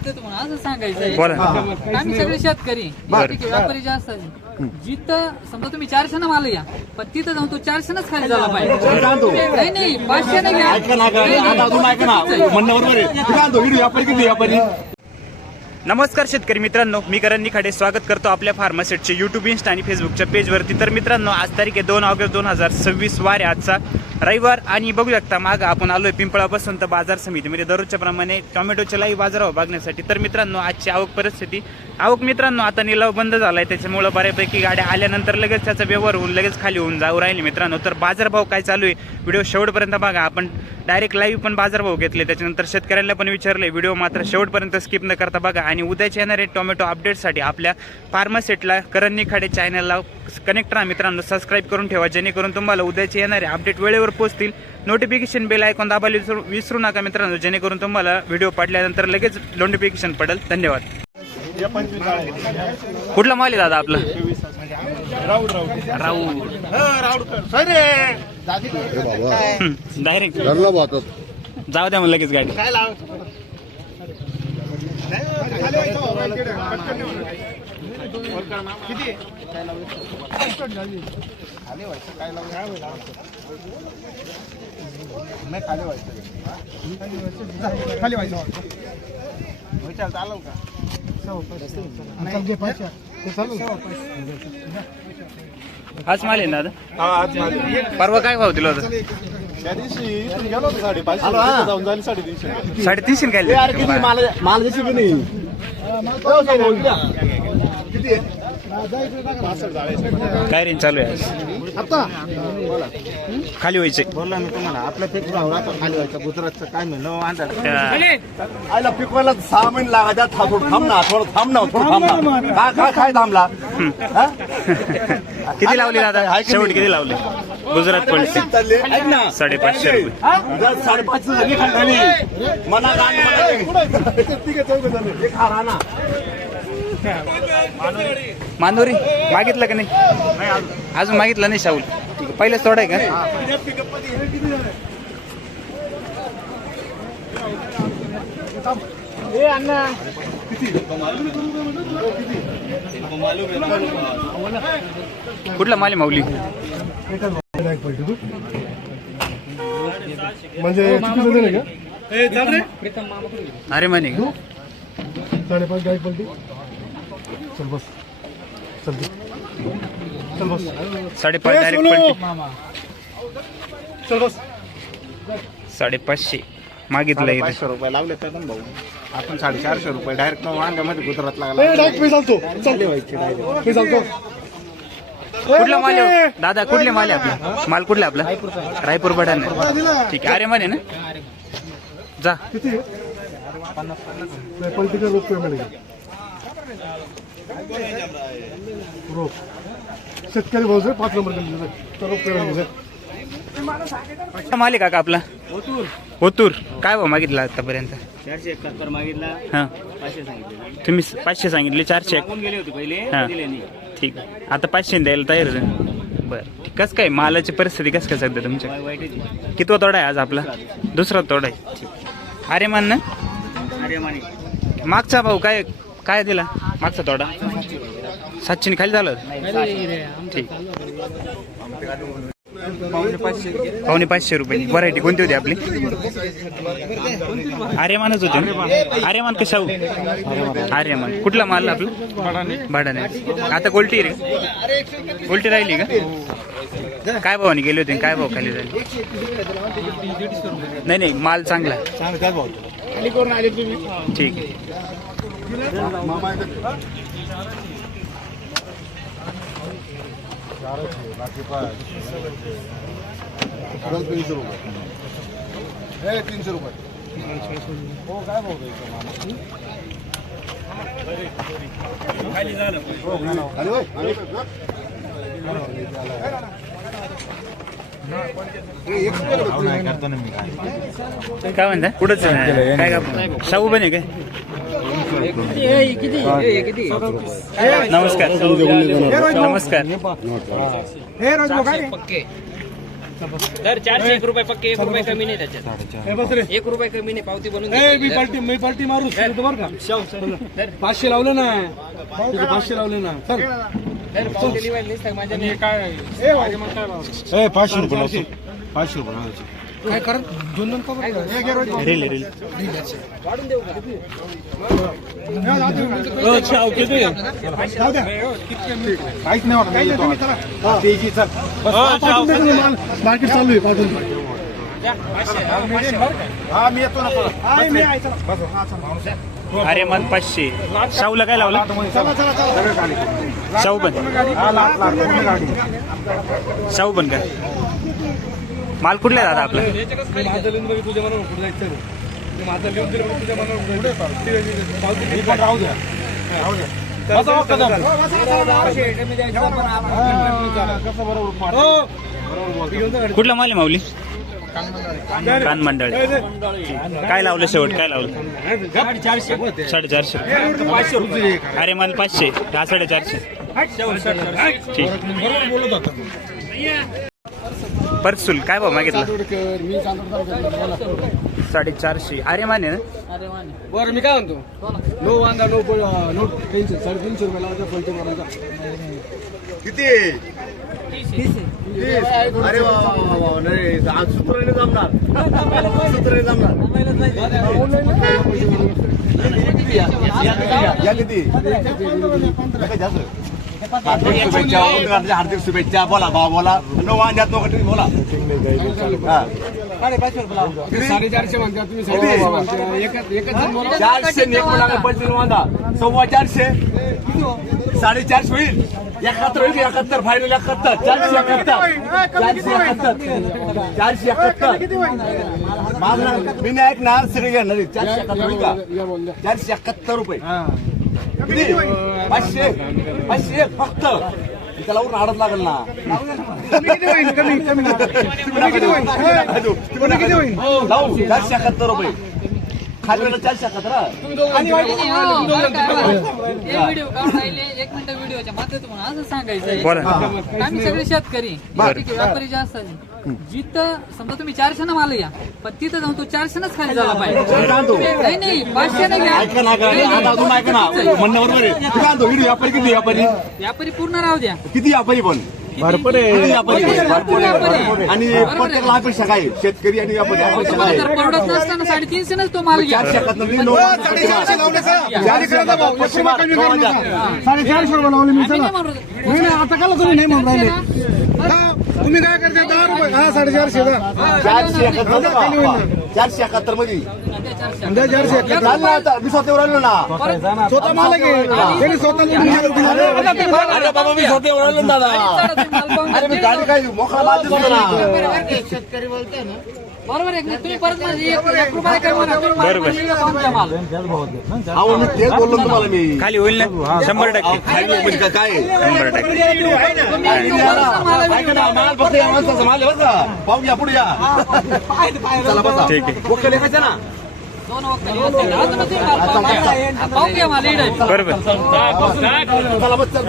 जाते तुम्हाला असं सांगायचं बोला ना. आम्ही सगळे शेतकरी ठीक आहे, व्यापारी जे असतात जिथं समजा तुम्ही 400 न माल घ्या पण तिथं जाऊन तो 400 नच खाली झाला पाहिजे. नाही नाही 500 न घ्या. नमस्कार शेतकरी मित्रांनो, मी करण निखाडे स्वागत करतो आपल्या फार्मासेटचे यूट्यूब, इंस्टा आणि फेसबुकच्या पेजवरती. तर मित्रांनो, आज तारीख आहे 2 ऑगस्ट 2026 वार आहे आजचा रविवार. आणि बघू शकता मागं आपण आलोय पिंपळापासून तर बाजार समितीमध्ये दररोजच्या प्रमाणे टोमॅटोचे लाईव्ह बाजारभाव बघण्यासाठी. तर मित्रांनो, आजची आवक परिस्थिती मित्रांनो आता निलाव बंद झालाय, त्याच्यामुळे बऱ्यापैकी गाड्या आल्यानंतर लगेच त्याचा व्यवहार होऊन लगेच खाली होऊन जाऊ राहिले मित्रांनो. तर बाजारभाव काय चालू आहे व्हिडिओ शेवटपर्यंत बघा. आपण डायरेक्ट लाईव्ह पण बाजारभाव घेतले, त्याच्यानंतर शेतकऱ्यांना पण विचारले. व्हिडिओ मात्र शेवटपर्यंत स्किप न करता बघा. आणि उद्याच्या येणारे टोमॅटो अपडेटसाठी आपल्या फार्मासेटला करण निखाडे चॅनलला कनेक्ट राहा मित्रांनो, सबस्क्राईब करून ठेवा, जेणेकरून तुम्हाला उद्याचे येणारे अपडेट वेळेवर पोहोचतील. नोटिफिकेशन बेल आयकॉन दाबायला विसरू नका मित्रांनो, जेणेकरून तुम्हाला व्हिडिओ पाडल्यानंतर लगेच नोटिफिकेशन पडेल. धन्यवाद. कुठला माल आहे दादा आपला? डायरेक्ट जाऊ द्या मग लगेच गाडी. आज माल आहे ना दादा? परवा काय भाव दिला होता? 350 काय काय रेंज चालू आहे आता खाली व्हायचे? बोलला मी तुम्हाला आपलं पीक खाली व्हायचं. गुजरातचं काय म्हणलं आयला पिकवायला 6 महिने लागायचा. थांब ना काय थांबला. किती लावले दादा शेवट? किती लावले? गुजरात पॉलिसी 550 रुपये. 550 मला मांदोरी मागितलं का नाही? अजून मागितलं नाही शाहूल. ठीक आहे, पहिलेच थोडं आहे का? कुठला माल आहे माऊली? म्हणजे अरे माने का? 5.5 गाय पलटी. चल बस 5.5 डायरेक्ट पलटी. चल बस 550 मागितलं इथे. 500 रुपये लावले तर भाऊ. आपण 450 रुपये डायरेक्ट वांग्यामध्ये गुजरात लागला. चालतो कुठला माल आहे दादा? कुठले माल आहे आपला? माल कुठला आपला? रायपूर बडान. ठीक आहे. अरे माने ना जा. पलटी का रोप पेमेंट रोप शेतकरी भाऊ 5 नंबर रोप पेमेंट माल आहे काका आपला? ओतूर. काय भाव मागितला आतापर्यंत? 471 मागितला. हां 500 सांगितले. तुम्ही 500 सांगितले. 400 गेले होते पहिले, हां दिले नाही. ठीक आहे. आता 500 द्यायला तयार आहे. बरं. कसं काय मालाची परिस्थिती कसं काय सध्या तुमच्या? वाईटच. कितवा तोडा आहे आज आपला? दुसरा तोडा आहे. ठीक. अरे मान ना अरे माने मागचा भाऊ काय दिला? मागचा तोडा 700 खाली झालं. ठीक. 550 रुपये. व्हरायटी कोणती होती आपली? आर्यमानच होती ना? आर्यमान का शाहू? आर्यमान. कुठला माल आपला? भाडाने. आता गोल्टी रे? गोल्टी राहिली का? काय भावाने गेले होते? काय भाव खाली झाले? नाही माल चांगला. ठीक आहे. बाकी 300 रुपये. 300 रुपये. हो काय भाऊ काय म्हणता? कुठंच काय शाहू बने काय? नमस्कार. नमस्कार. तर 401 रुपये पक्के, 1 रुपये कमी नाही त्याच्यात. 1 रुपये कमी नाही, पावती बनवून दे. मी पार्टी मारू बरं का 500 लावलं ना 500 लावले ना चल तर पावती लिवायला नाही सांग माझ्या नाही. काय 500 रुपये लावतो 500 रुपये लावायचे काय करत दोन रील रील वाढून देऊ का? काहीच नाही मार्केट चालू आहे पाठवून हा मी येतो ना अरे मन 500. शाहूला काय लावलं? शाहू पण शाहू पण काय माल कुठला दादा आपला? माझं लिहून बघ तुझ्या मनावर कुठे जायचं ते माझं लिहून दिलं तुझ्या मनावर राहू द्या कुठला माल आहे माऊली? कान मंडळ. काय लावलं शेवट? काय लावलं? 450. अरे मन 500 हा 450. ठीक. परसूल काय भाव मागितला? 450. अरे माने ना. अरे माने बरं मी काय म्हणतो नो वांदा नो नो टेन्शन 350 रुपये लावायचा पलटी मारायचा किती अरे वा आज सूत्राने जमणार सूत्राने जमणार या किती हार्दिक शुभेच्छा हार्दिक शुभेच्छा बोला भाव बोला नो वांद्यात नको तुम्ही बोला 450 म्हणता तुम्ही एकच जण बोला 400 एक लागा 25 वांदा 450 450 होईल 71 होईल 71 फायनल 71 471 माझं मी नाही ऐकणार सगळे घेणार 471 होईल का 471 रुपये किती 500 फक्त त्याला वरून आडत लागेल ना लावू 471 रुपये खाली 471 व्हिडिओ काढून राहिले 1 मिनिट व्हिडिओच्या माध्यमातून असं सांगायचं बोला. आम्ही सगळे शेतकरी बाकीचे व्यापारी जे असतात जिथं समजा तुम्ही 400 न माल घ्या पण तिथं जाऊन तो 400 खाली झाला पाहिजे. नाही 500 नाही घ्या. ऐका ना म्हणणं बरोबर आहे तू काय व्हिडिओ व्यापारी किती व्यापारी पूर्ण राहू द्या. किती व्यापारी पण भरपूर किती व्यापारी आणि प्रत्येकाला अपेक्षा काय शेतकरी आणि व्यापारी अपेक्षा काय जर परवडत नसताना 350 तो माल घ्या. 450 रुपये लावले मी चला नाही आता काला तुम्ही नाही म्हणून राहिले तुम्ही काय करता 10 रुपये हा 450 471 मध्ये 471 चाललं आता मी स्वतःवर आलो ना स्वतः मला घे त्यांनी स्वतः अरे बाबा मी स्वतःवर आलो ना दादा अरे मी गाडी काय मोकळा बाजू ना बरोबर आहे. तुम्ही परत माझी 1 रुपया काय म्हणा बरोबर. माल अहो मी तेच बोललो तुम्हाला मी खाली होईल ना 100%. खाली म्हणजे काय 100%. ऐका ना माल फक्त या माणसाचा माल आहे बरं का पाहू या पुढे या चला बसा ठीक आहे. ओके लेखायचं ना 2 वक्कली बसले. आज तुम्ही माल पाहू घ्या माल इकडे. बरोबर. चला बस चला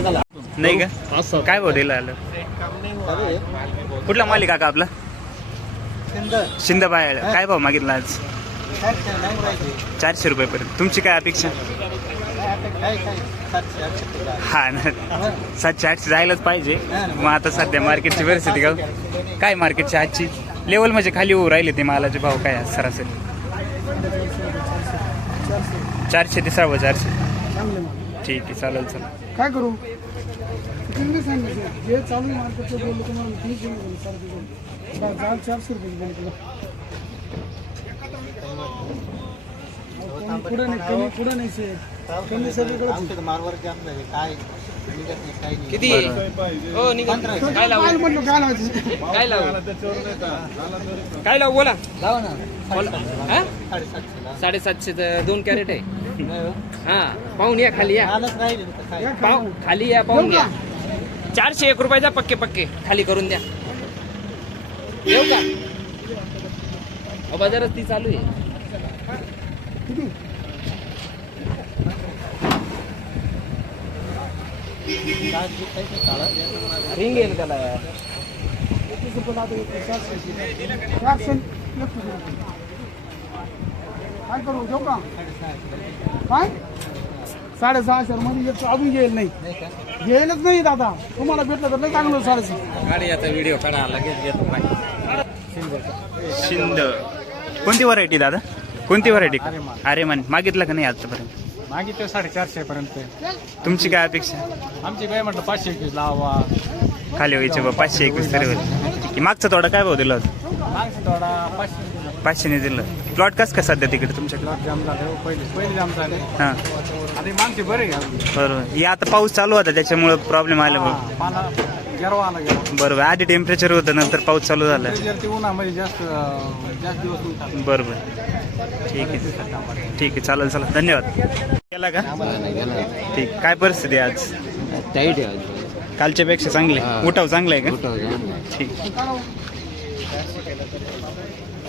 चला नाही का काय भाव दिला आलं? कुठला माल आहे काका आपला? शिंदबाळ. काय भाव मागितला आज? 400 रुपये पर्यंत. तुमची काय अपेक्षा? हा ना 700-800 जायलाच पाहिजे. मग आता सध्या मार्केटची परिस्थिती का काय मार्केटची आजची लेवल म्हणजे खाली होऊ राहिले ते मालाचे भाव काय आहे सरासरी? 400 ते 450. ठीक आहे चालेल चालेल. काय करू तुम्ही सांगितलं जे चालू मार्केटचं बोललो तुम्हाला 400 रुपये पुढे नाही कमी पुढे नाही कमी सगळीकडे किती हो निघत काय लावू म्हणलं काय लावायचं काय लावू काय लावू बोला लावा ना. बोला 750 2 कॅरेट आहे. हा पाहून या खाली या खाली या पाहून घ्या. 401 रुपयाचा पक्के खाली करून द्या. येऊ का बाजारात ती चालू आहे. रिंग आहे ना त्याला. 31 रुपये लावतो, 400. काय करू देऊ का काय 650 मध्ये एक अजून येईल नाही येईलच नाही दादा तुम्हाला भेटलं तर नाही चांगलं 650. गाडी याचा व्हिडिओ काढा लगेच घेतो. शिंद कोणती व्हरायटी दादा, कोणती व्हरायटी? अरे मन मागितलं का नाही आतापर्यंत? मागितलं 450 पर्यंत. तुमची काय अपेक्षा? आमची काय म्हटलं 521 लावा. खाली व्हायचे बा 521 तरी होईल. मागचा थोडा काय भाव दिला होता? मागचं थोडा 500 500 ने दिलं. प्लॉट कसं का सध्या तिकडे तुमच्याकडे? जाम झाले. पहिले जाम झाले. हां आणि मागचे बरे आहे. बरोबर. हे आता पाऊस चालू होता त्याच्यामुळे प्रॉब्लेम आला बघ. मला गरवा आला गेला. बरोबर. आधी टेम्परेचर होतं, नंतर पाऊस चालू झाला. ते उन्हामध्ये जास्त दिवस उठतात. बरोबर. ठीक आहे ठीक आहे, चालेल चला, धन्यवाद. गेला का? ठीक. काय परिस्थिती आहे आज? टाईट आहे. कालच्या पेक्षा चांगली आहे? उठाव चांगला आहे का? ठीक.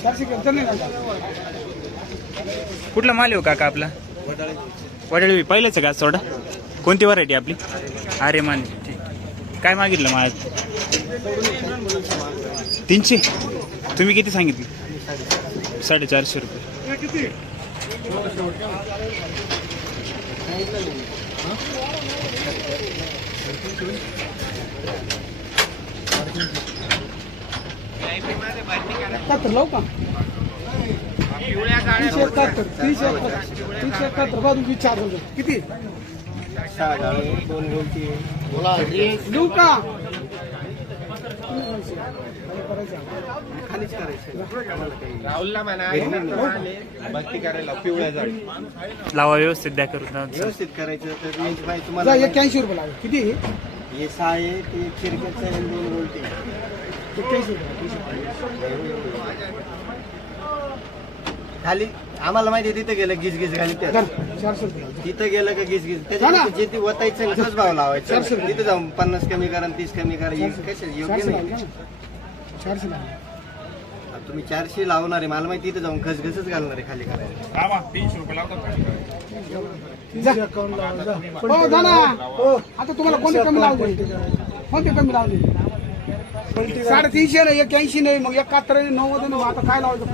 400 केलं नाही दादा. कुठला माल येऊ काका आपला? वडाळी. पहिलेच आहे का आज थोडा? कोणती व्हरायटी आपली? अरे मान. ठीक. काय मागितलं मग आज? 300. तुम्ही किती सांगितले? 450 रुपये. लावू का 371 बा तुमची 4 किती लिहू का? लावा व्यवस्थित द्या करून. व्यवस्थित करायचं तर यांची माहिती जा, तुम्हाला 81 रुपये लागेल. किती हे 6 आहे ते चिरकटचं आहे 2 बोलते 81 रुपये. खाली आम्हाला माहिती आहे तिथं गेलं गिजगिज घाली त्या धर, 400 रुपये लागेल. तिथं गेलं का गिजगिज हा त्याच्या ना. जे ती वतायचं तसंच भाव लावायचं 400 रुपये. तिथं जाऊन 50 कमी करा 30 कमी करा हे कसे योग्य 400 नाही. लागेल ना. 400 लागेल. आता तुम्ही 400 लावणार आहे मला माहिती तिथं जाऊन खसखसच घालणार आहे खाली करायला. 300 रुपये लावतात. जा. हो जा ना. आता तुम्हाला कोणते कमी लावले? कोणते कमी लावले? 350 नाही 81 नाही मग 71 90 आता काय लावायचं?